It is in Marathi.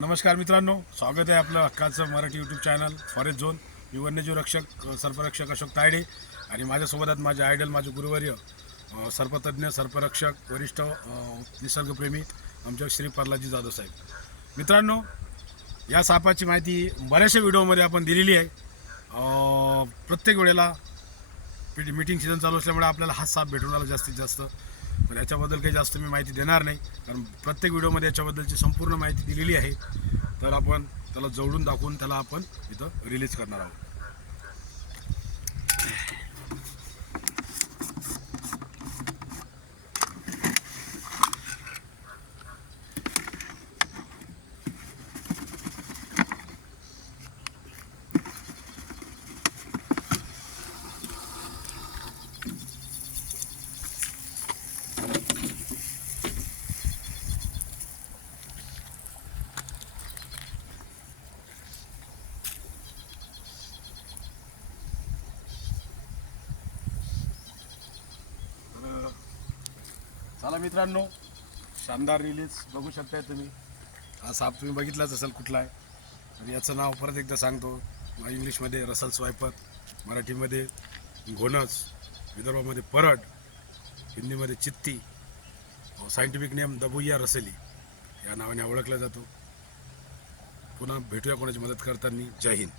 नमस्कार मित्रांनो स्वागत आहे आपलं हक्काचं Marathi YouTube channel forest zone मी वन्यजीव रक्षक सर्परक्षक अशोक तायडे आणि माझ्यासोबत माझे आयडल माझे गुरुवर्य सर्पतज्ञ सर्परक्षक वरिष्ठ निसर्गप्रेमी आमच्या श्री प्रल्हादजी जाधव साहेब. मित्रांनो या सापाची माहिती बऱ्याचशा व्हिडिओमध्ये आपण दिलेली आहे. प्रत्येक वेळेला मीटिंग सीझन चालू असल्यामुळे आपल्याला हा साप भेटून आला जास्तीत जास्त. पण याच्याबद्दल काही जास्त मी माहिती देणार नाही. कारण प्रत्येक व्हिडिओमध्ये याच्याबद्दलची संपूर्ण माहिती दिलेली आहे. तर आपण त्याला जवळून दाखवून त्याला आपण इथं रिलीज करणार आहोत. चला मित्रांनो शानदार रिलीज बघू शकताय तुम्ही. हा साप तुम्ही बघितलाच असेल कुठला आहे. तर याचं नाव परत एकदा सांगतो. इंग्लिशमध्ये रसल स्वायपर मराठीमध्ये घोणस विदर्भामध्ये परड हिंदीमध्ये चित्ती सायंटिफिक नेम दबुया रसेली. या नावाने ओळखला जातो. पुन्हा भेटूया कोणाची मदत करताना. जय हिंद.